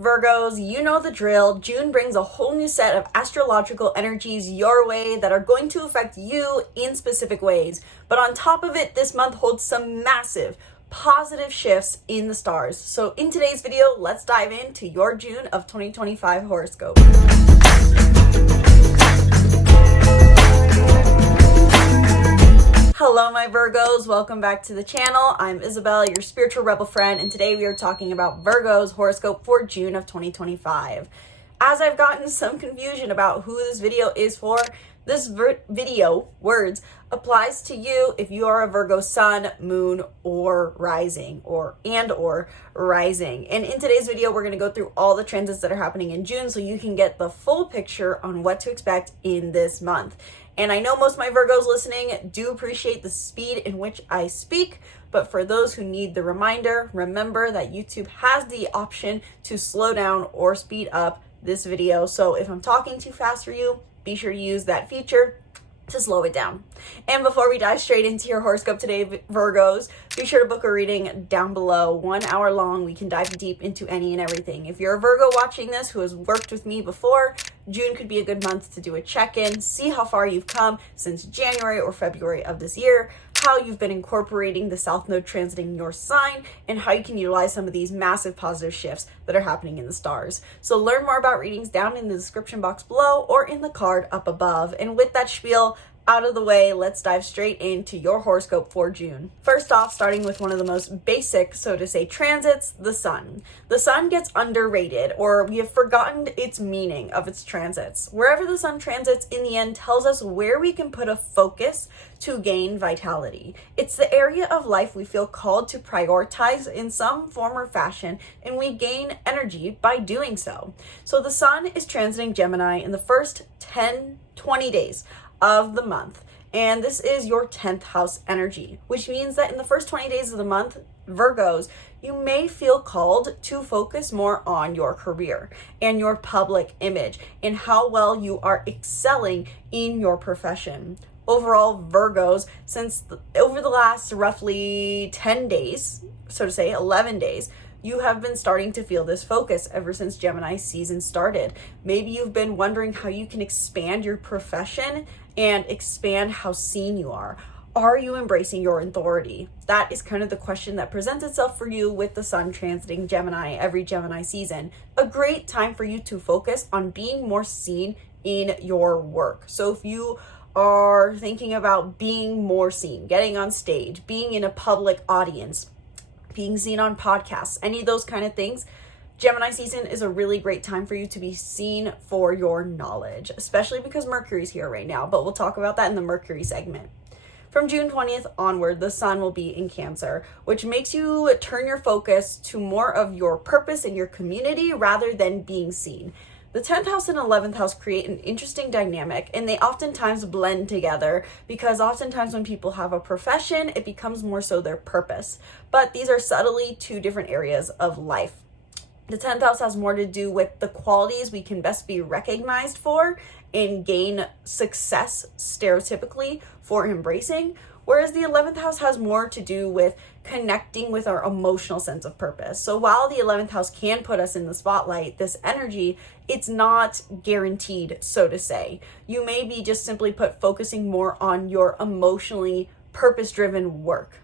Virgos, you know the drill. June brings a whole new set of astrological energies your way that are going to affect you in specific ways. But on top of it, this month holds some massive positive shifts in the stars. So in today's video, let's dive into your June of 2025 horoscope. Hello my Virgos, welcome back to the channel. I'm Isabel, your spiritual rebel friend, and today we are talking about Virgo's horoscope for June of 2025. As I've gotten some confusion about who this video is for, this video, words, applies to you if you are a Virgo sun, moon, or rising, or rising. And in today's video, we're going to go through all the transits that are happening in June so you can get the full picture on what to expect in this month. And I know most of my Virgos listening do appreciate the speed in which I speak, but for those who need the reminder, remember that YouTube has the option to slow down or speed up this video. So if I'm talking too fast for you, be sure to use that feature to slow it down. And before we dive straight into your horoscope today, Virgos, be sure to book a reading down below. 1 hour long, we can dive deep into any and everything. If you're a Virgo watching this who has worked with me before, June could be a good month to do a check-in, see how far you've come since January or February of this year, how you've been incorporating the South Node transiting your sign, and how you can utilize some of these massive positive shifts that are happening in the stars. So learn more about readings down in the description box below or in the card up above. And with that spiel out of the way, let's dive straight into your horoscope for June. First off, starting with one of the most basic, so to say, transits, the sun. The sun gets underrated, or we have forgotten its meaning of its transits. Wherever the sun transits, in the end, tells us where we can put a focus to gain vitality. It's the area of life we feel called to prioritize in some form or fashion, and we gain energy by doing so. So the sun is transiting Gemini in the first 20 days of the month, and this is your 10th house energy, which means that in the first 20 days of the month, Virgos, you may feel called to focus more on your career and your public image and how well you are excelling in your profession. Overall, Virgos, over the last roughly 10 days, so to say 11 days, you have been starting to feel this focus ever since Gemini season started. Maybe you've been wondering how you can expand your profession and expand how seen you are. Are you embracing your authority? That is kind of the question that presents itself for you with the sun transiting Gemini every Gemini season. A great time for you to focus on being more seen in your work. So if you are thinking about being more seen, getting on stage, being in a public audience, being seen on podcasts, any of those kind of things, Gemini season is a really great time for you to be seen for your knowledge, especially because Mercury's here right now, but we'll talk about that in the Mercury segment. From June 20th onward, the sun will be in Cancer, which makes you turn your focus to more of your purpose in your community rather than being seen. The 10th house and 11th house create an interesting dynamic, and they oftentimes blend together because oftentimes when people have a profession, it becomes more so their purpose. But these are subtly two different areas of life. The 10th house has more to do with the qualities we can best be recognized for and gain success stereotypically for embracing, whereas the 11th house has more to do with connecting with our emotional sense of purpose. So while the 11th house can put us in the spotlight, this energy, it's not guaranteed, so to say. You may be just simply focusing more on your emotionally purpose-driven work.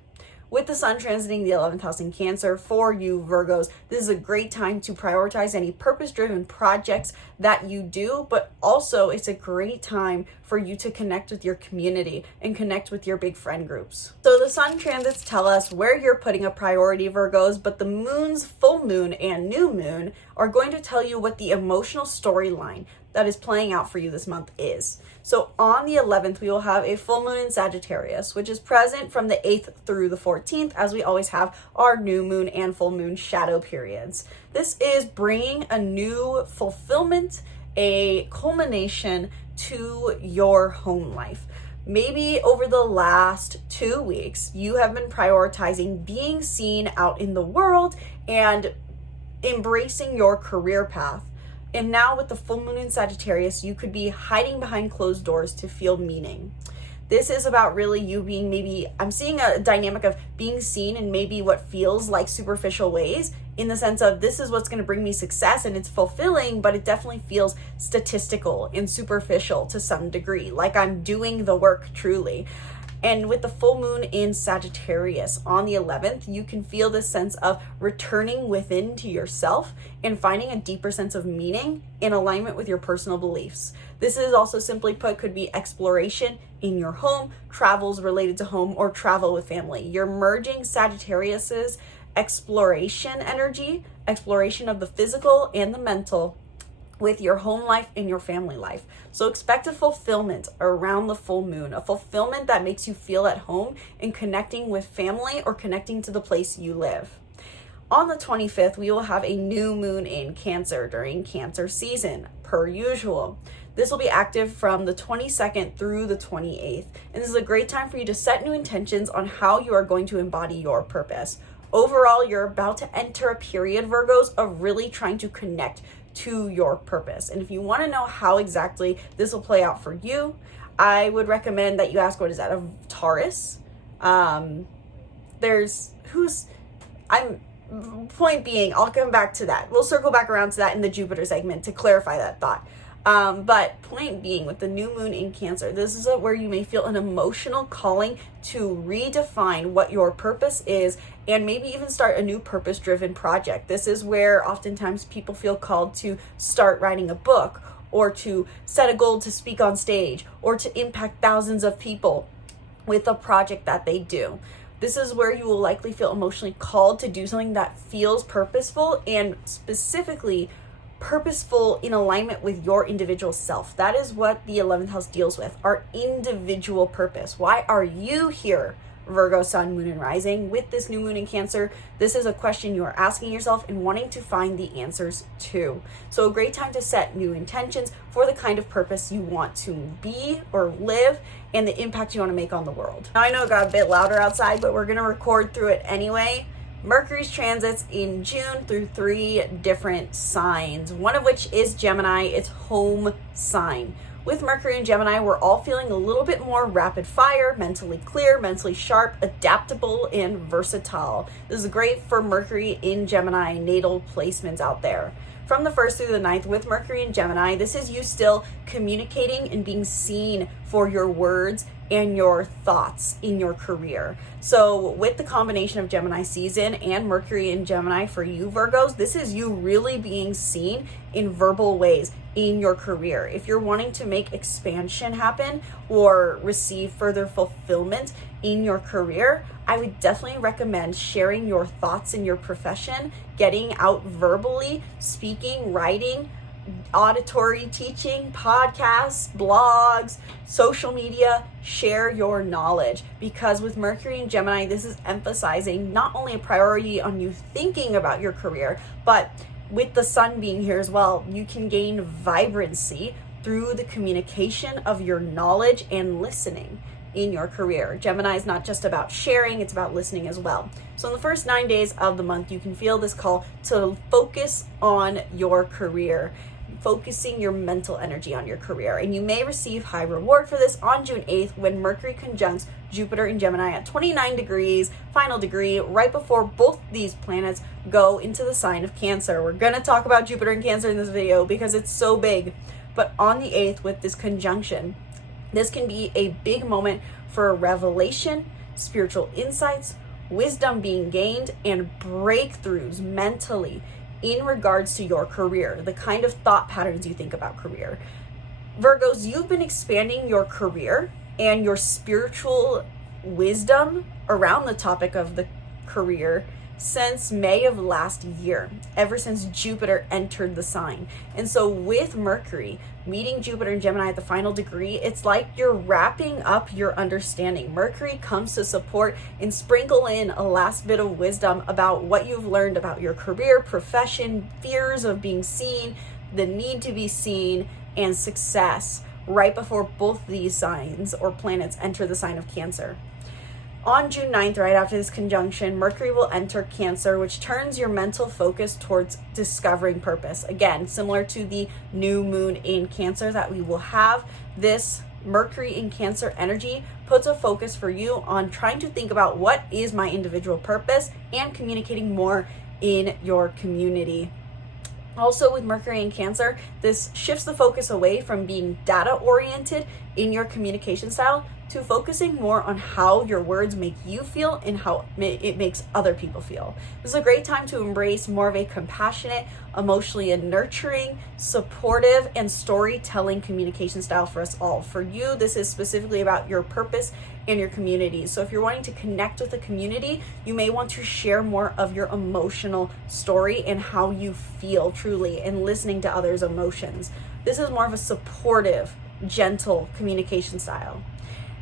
With the sun transiting the 11th house in Cancer, for you Virgos, this is a great time to prioritize any purpose-driven projects that you do, but also it's a great time for you to connect with your community and connect with your big friend groups. So the sun transits tell us where you're putting a priority, Virgos, but the moon's full moon and new moon are going to tell you what the emotional storyline that is playing out for you this month is. So on the 11th, we will have a full moon in Sagittarius, which is present from the 8th through the 14th, as we always have our new moon and full moon shadow periods. This is bringing a new fulfillment, a culmination to your home life. Maybe over the last 2 weeks, you have been prioritizing being seen out in the world and embracing your career path. And now with the full moon in Sagittarius, you could be hiding behind closed doors to feel meaning. This is about really you being I'm seeing a dynamic of being seen in maybe what feels like superficial ways in the sense of this is what's going to bring me success and it's fulfilling, but it definitely feels statistical and superficial to some degree, like I'm doing the work truly. And with the full moon in Sagittarius on the 11th, you can feel this sense of returning within to yourself and finding a deeper sense of meaning in alignment with your personal beliefs. This is also, simply put, could be exploration in your home, travels related to home, or travel with family. You're merging Sagittarius's exploration energy, exploration of the physical and the mental, with your home life and your family life. So expect a fulfillment around the full moon, a fulfillment that makes you feel at home in connecting with family or connecting to the place you live. On the 25th, we will have a new moon in Cancer during Cancer season, per usual. This will be active from the 22nd through the 28th. And this is a great time for you to set new intentions on how you are going to embody your purpose. Overall, you're about to enter a period, Virgos, of really trying to connect to your purpose. And if you want to know how exactly this will play out for you, I would recommend that you ask, what is that, a Taurus? Point being, I'll come back to that. We'll circle back around to that in the Jupiter segment to clarify that thought. But point being, with the new moon in Cancer, this is where you may feel an emotional calling to redefine what your purpose is and maybe even start a new purpose-driven project. This is where oftentimes people feel called to start writing a book, or to set a goal to speak on stage, or to impact thousands of people with a project that they do. This is where you will likely feel emotionally called to do something that feels purposeful, and specifically purposeful in alignment with your individual self. That is what the 11th house deals with, our individual purpose. Why are you here, Virgo, Sun, Moon, and Rising, with this new moon in Cancer? This is a question you are asking yourself and wanting to find the answers to. So a great time to set new intentions for the kind of purpose you want to be or live and the impact you want to make on the world. Now, I know it got a bit louder outside, but we're going to record through it anyway. Mercury's transits in June through 3 different signs, one of which is Gemini, its home sign. With Mercury and Gemini, we're all feeling a little bit more rapid fire, mentally clear, mentally sharp, adaptable, and versatile. This is great for Mercury in Gemini natal placements out there. From the 1st through the 9th, with Mercury and Gemini, this is you still communicating and being seen for your words and your thoughts in your career. So with the combination of Gemini season and Mercury in Gemini for you, Virgos, this is you really being seen in verbal ways in your career. If you're wanting to make expansion happen or receive further fulfillment in your career, I would definitely recommend sharing your thoughts in your profession, getting out verbally, speaking, writing, auditory teaching, podcasts, blogs, social media. Share your knowledge, because with Mercury and Gemini, this is emphasizing not only a priority on you thinking about your career, but with the sun being here as well, you can gain vibrancy through the communication of your knowledge and listening in your career. Gemini is not just about sharing, it's about listening as well. So in the first 9 days of the month, you can feel this call to focus on your career, focusing your mental energy on your career. And you may receive high reward for this on June 8th when Mercury conjuncts Jupiter in Gemini at 29 degrees, final degree, right before both these planets go into the sign of Cancer. We're going to talk about Jupiter in Cancer in this video because it's so big. But on the 8th, with this conjunction, this can be a big moment for a revelation, spiritual insights, wisdom being gained, and breakthroughs mentally in regards to your career, the kind of thought patterns you think about career. Virgos, you've been expanding your career and your spiritual wisdom around the topic of the career since May of last year, ever since Jupiter entered the sign. And so with Mercury meeting Jupiter in Gemini at the final degree, it's like you're wrapping up your understanding. Mercury comes to support and sprinkle in a last bit of wisdom about what you've learned about your career, profession, fears of being seen, the need to be seen, and success right before both these signs or planets enter the sign of Cancer. On June 9th, right after this conjunction, Mercury will enter Cancer, which turns your mental focus towards discovering purpose. Again, similar to the new moon in Cancer that we will have, this Mercury in Cancer energy puts a focus for you on trying to think about what is my individual purpose and communicating more in your community. Also, with Mercury in Cancer, this shifts the focus away from being data-oriented in your communication style to focusing more on how your words make you feel and how it makes other people feel. This is a great time to embrace more of a compassionate, emotionally nurturing, supportive, and storytelling communication style for us all. For you, this is specifically about your purpose and your community. So if you're wanting to connect with the community, you may want to share more of your emotional story and how you feel truly and listening to others' emotions. This is more of a supportive, gentle communication style.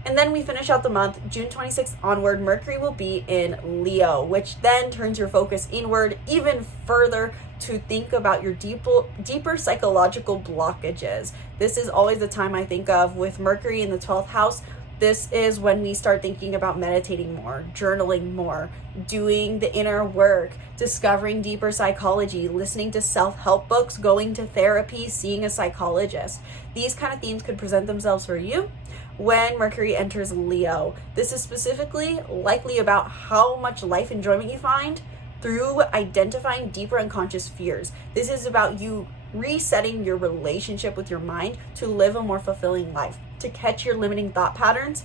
And then we finish out the month, June 26th onward, Mercury will be in Leo, which then turns your focus inward even further to think about your deeper psychological blockages. This is always the time I think of with Mercury in the 12th house. This is when we start thinking about meditating more, journaling more, doing the inner work, discovering deeper psychology, listening to self-help books, going to therapy, seeing a psychologist. These kind of themes could present themselves for you when Mercury enters Leo. This is specifically likely about how much life enjoyment you find through identifying deeper unconscious fears. This is about you resetting your relationship with your mind to live a more fulfilling life, to catch your limiting thought patterns,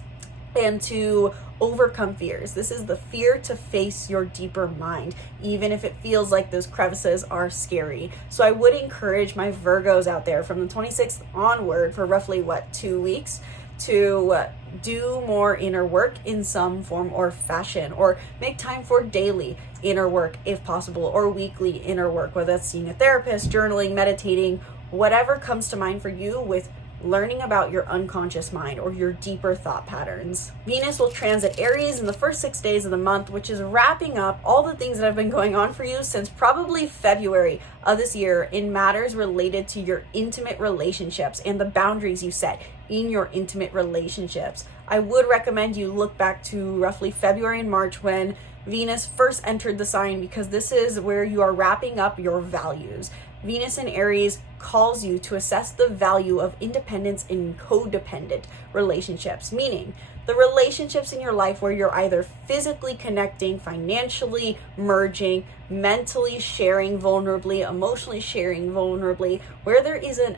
and to overcome fears. This is the fear to face your deeper mind, even if it feels like those crevices are scary. So I would encourage my Virgos out there from the 26th onward for roughly 2 weeks to do more inner work in some form or fashion, or make time for daily inner work if possible, or weekly inner work, whether that's seeing a therapist, journaling, meditating, whatever comes to mind for you with learning about your unconscious mind or your deeper thought patterns. Venus will transit Aries in the first 6 days of the month, which is wrapping up all the things that have been going on for you since probably February of this year in matters related to your intimate relationships and the boundaries you set in your intimate relationships. I would recommend you look back to roughly February and March when Venus first entered the sign, because this is where you are wrapping up your values. Venus in Aries calls you to assess the value of independence in codependent relationships, meaning the relationships in your life where you're either physically connecting, financially merging, mentally sharing vulnerably, emotionally sharing vulnerably, where there is an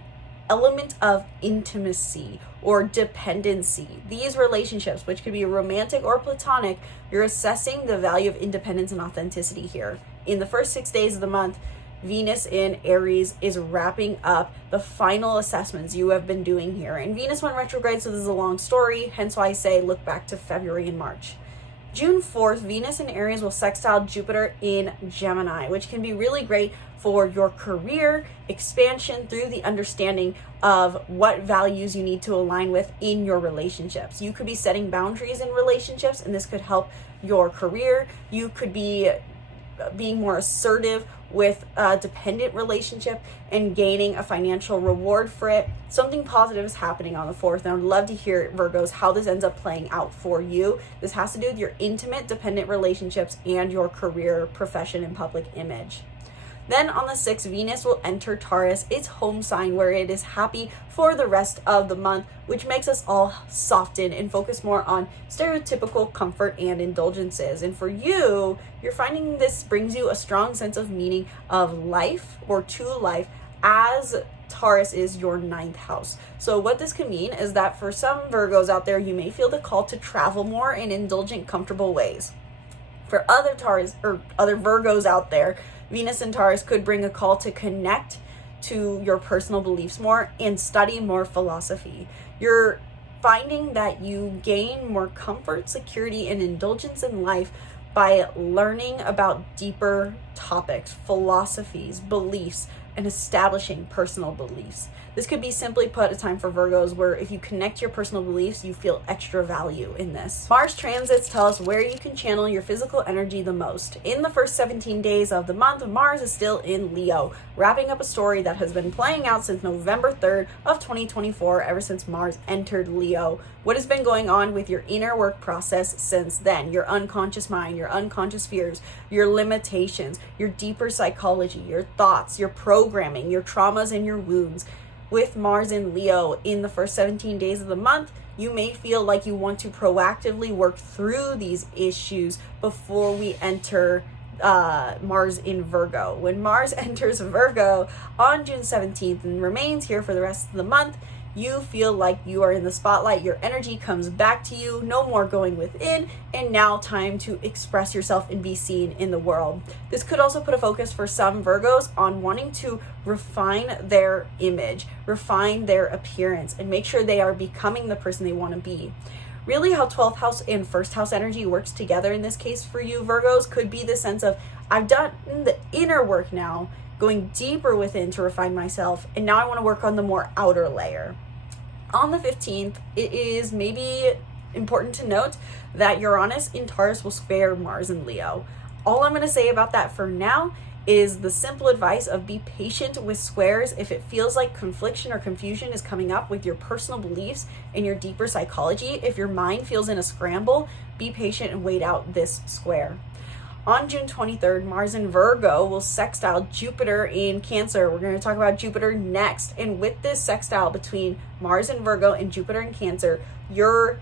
element of intimacy or dependency. These relationships, which could be romantic or platonic, you're assessing the value of independence and authenticity here. In the first 6 days of the month, Venus in Aries is wrapping up the final assessments you have been doing here. And Venus went retrograde, so this is a long story, hence why I say look back to February and March. June 4th, Venus in Aries will sextile Jupiter in Gemini, which can be really great for your career expansion through the understanding of what values you need to align with in your relationships. You could be setting boundaries in relationships, and this could help your career. You could be being more assertive with a dependent relationship and gaining a financial reward for it. Something positive is happening on the 4th, and I would love to hear, Virgos, how this ends up playing out for you. This has to do with your intimate dependent relationships and your career, profession, and public image. Then on the 6th, Venus will enter Taurus, its home sign, where it is happy for the rest of the month, which makes us all soften and focus more on stereotypical comfort and indulgences. And for you, you're finding this brings you a strong sense of meaning of life or to life, as Taurus is your 9th house. So what this can mean is that for some Virgos out there, you may feel the call to travel more in indulgent, comfortable ways. For other Taurus or other Virgos out there, Venus in Taurus could bring a call to connect to your personal beliefs more and study more philosophy. You're finding that you gain more comfort, security, and indulgence in life by learning about deeper topics, philosophies, beliefs, and establishing personal beliefs. This could be, simply put, a time for Virgos where if you connect your personal beliefs, you feel extra value in this. Mars transits tell us where you can channel your physical energy the most. In the first 17 days of the month, Mars is still in Leo, wrapping up a story that has been playing out since November 3rd of 2024, ever since Mars entered Leo. What has been going on with your inner work process since then? Your unconscious mind, your unconscious fears, your limitations, your deeper psychology, your thoughts, your programming, your traumas, and your wounds. With Mars in Leo in the first 17 days of the month, you may feel like you want to proactively work through these issues before we enter Mars in Virgo. When Mars enters Virgo on June 17th and remains here for the rest of the month, you feel like you are in the spotlight. Your energy comes back to you, no more going within, and now time to express yourself and be seen in the world. This could also put a focus for some Virgos on wanting to refine their image, refine their appearance, and make sure they are becoming the person they want to be. Really, how 12th house and first house energy works together in this case for you Virgos could be the sense of, I've done the inner work now, going deeper within to refine myself, and now I want to work on the more outer layer. On the 15th, it is maybe important to note that Uranus in Taurus will square Mars in Leo. All I'm going to say about that for now is the simple advice of be patient with squares. If it feels like confliction or confusion is coming up with your personal beliefs and your deeper psychology, if your mind feels in a scramble, be patient and wait out this square. On June 23rd, Mars in Virgo will sextile Jupiter in Cancer. We're going to talk about Jupiter next. And with this sextile between Mars in Virgo and Jupiter in Cancer, your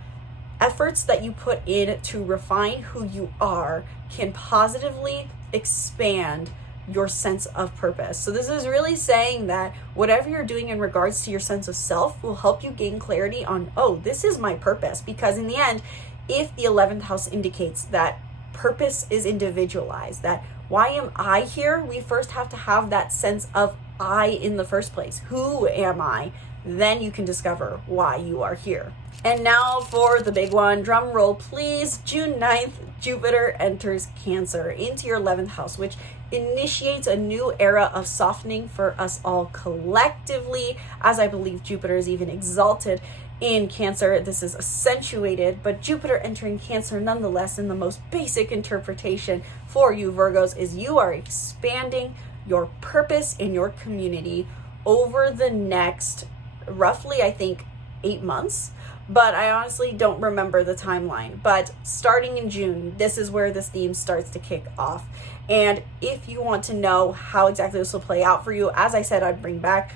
efforts that you put in to refine who you are can positively expand your sense of purpose. So this is really saying that whatever you're doing in regards to your sense of self will help you gain clarity on, oh, this is my purpose. Because in the end, if the 11th house indicates that purpose is individualized, that why am I here? We first have to have that sense of I in the first place. Who am I? Then you can discover why you are here. And now for the big one, drum roll please. June 9th, Jupiter enters Cancer into your 11th house, which initiates a new era of softening for us all collectively, as I believe Jupiter is even exalted in Cancer. This is accentuated, but Jupiter entering Cancer nonetheless, in the most basic interpretation for you Virgos, is you are expanding your purpose in your community over the next roughly, I think, 8 months. But I honestly don't remember the timeline. But starting in June, this is where this theme starts to kick off. And if you want to know how exactly this will play out for you, as I said, I'd bring back,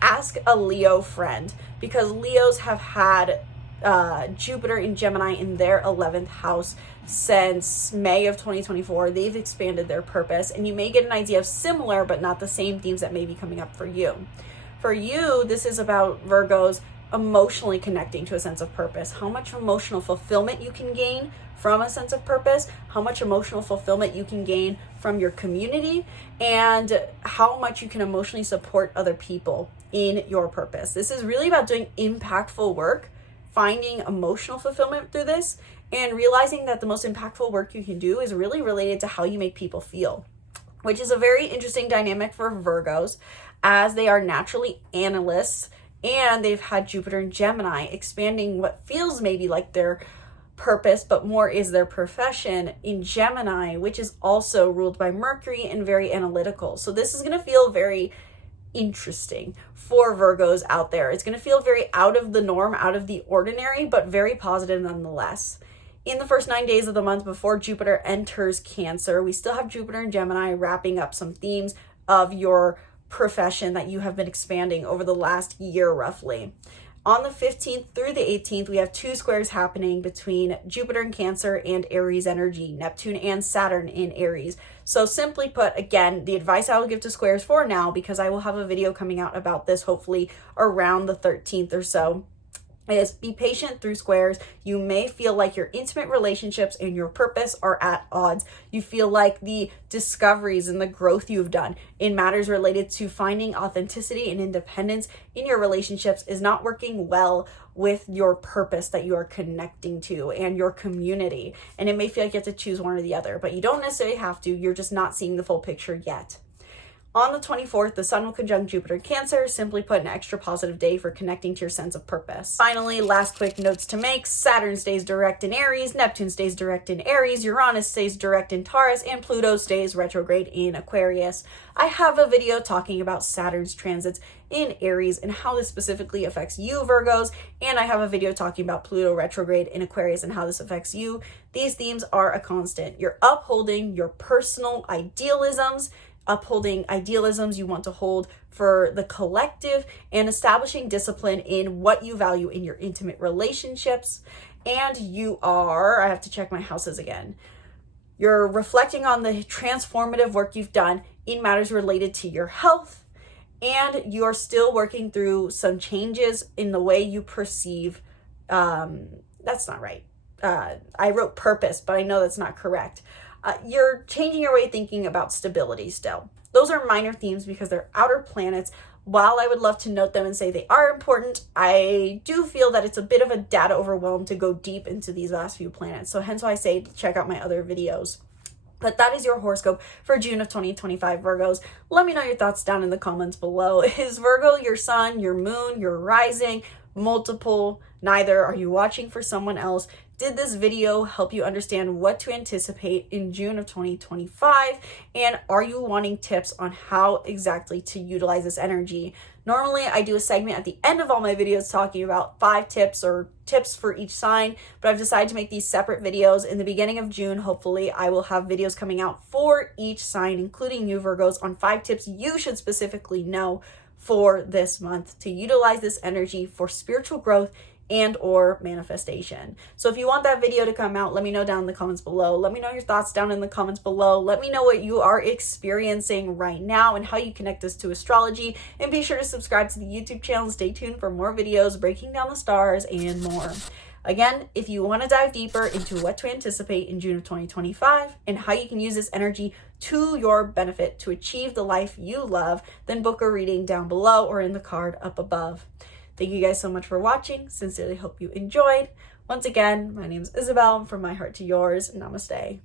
ask a Leo friend, because Leos have had Jupiter in Gemini in their 11th house since May of 2024. They've expanded their purpose, and you may get an idea of similar but not the same themes that may be coming up for you. For you, this is about Virgos emotionally connecting to a sense of purpose, how much emotional fulfillment you can gain from a sense of purpose, how much emotional fulfillment you can gain from your community, and how much you can emotionally support other people in your purpose. This is really about doing impactful work, finding emotional fulfillment through this, and realizing that the most impactful work you can do is really related to how you make people feel, which is a very interesting dynamic for Virgos, as they are naturally analysts, and they've had Jupiter in Gemini expanding what feels maybe like their purpose, but more is their profession in Gemini, which is also ruled by Mercury and very analytical. So this is going to feel very interesting for Virgos out there. It's going to feel very out of the norm, out of the ordinary, but very positive nonetheless. In the first 9 days of the month before Jupiter enters Cancer, we still have Jupiter in Gemini wrapping up some themes of your profession that you have been expanding over the last year roughly. On the 15th through the 18th, we have 2 squares happening between Jupiter in Cancer and Aries energy, Neptune and Saturn in Aries. So simply put, again, the advice I will give to squares for now, because I will have a video coming out about this hopefully around the 13th or so, is be patient through squares. You may feel like your intimate relationships and your purpose are at odds. You feel like the discoveries and the growth you've done in matters related to finding authenticity and independence in your relationships is not working well with your purpose that you are connecting to and your community. And it may feel like you have to choose one or the other, but you don't necessarily have to. You're just not seeing the full picture yet. On the 24th, the Sun will conjunct Jupiter in Cancer, simply put, an extra positive day for connecting to your sense of purpose. Finally, last quick notes to make: Saturn stays direct in Aries, Neptune stays direct in Aries, Uranus stays direct in Taurus, and Pluto stays retrograde in Aquarius. I have a video talking about Saturn's transits in Aries and how this specifically affects you Virgos, and I have a video talking about Pluto retrograde in Aquarius and how this affects you. These themes are a constant. You're upholding your personal idealisms, upholding idealisms you want to hold for the collective, and establishing discipline in what you value in your intimate relationships. And you are, I have to check my houses again. You're reflecting on the transformative work you've done in matters related to your health, and you're still working through some changes in the way you perceive. That's not right. I wrote purpose, but I know that's not correct. You're changing your way of thinking about stability still. Those are minor themes because they're outer planets. While I would love to note them and say they are important, I do feel that it's a bit of a data overwhelm to go deep into these last few planets. So hence why I say check out my other videos. But that is your horoscope for June of 2025, Virgos. Let me know your thoughts down in the comments below. Is Virgo your sun, your moon, your rising, multiple, neither? Are you watching for someone else? Did this video help you understand what to anticipate in June of 2025? And are you wanting tips on how exactly to utilize this energy? Normally, I do a segment at the end of all my videos talking about 5 tips or tips for each sign, but I've decided to make these separate videos. In the beginning of June, hopefully, I will have videos coming out for each sign, including you Virgos, on 5 tips you should specifically know for this month to utilize this energy for spiritual growth and or manifestation. So if you want that video to come out, let me know down in the comments below. Let me know your thoughts down in the comments below. Let me know what you are experiencing right now and how you connect this to astrology. And be sure to subscribe to the YouTube channel and stay tuned for more videos breaking down the stars and more. Again, if you want to dive deeper into what to anticipate in June of 2025 and how you can use this energy to your benefit to achieve the life you love, then book a reading down below or in the card up above. Thank you guys so much for watching. Sincerely hope you enjoyed. Once again, my name is Isabel. From my heart to yours, namaste.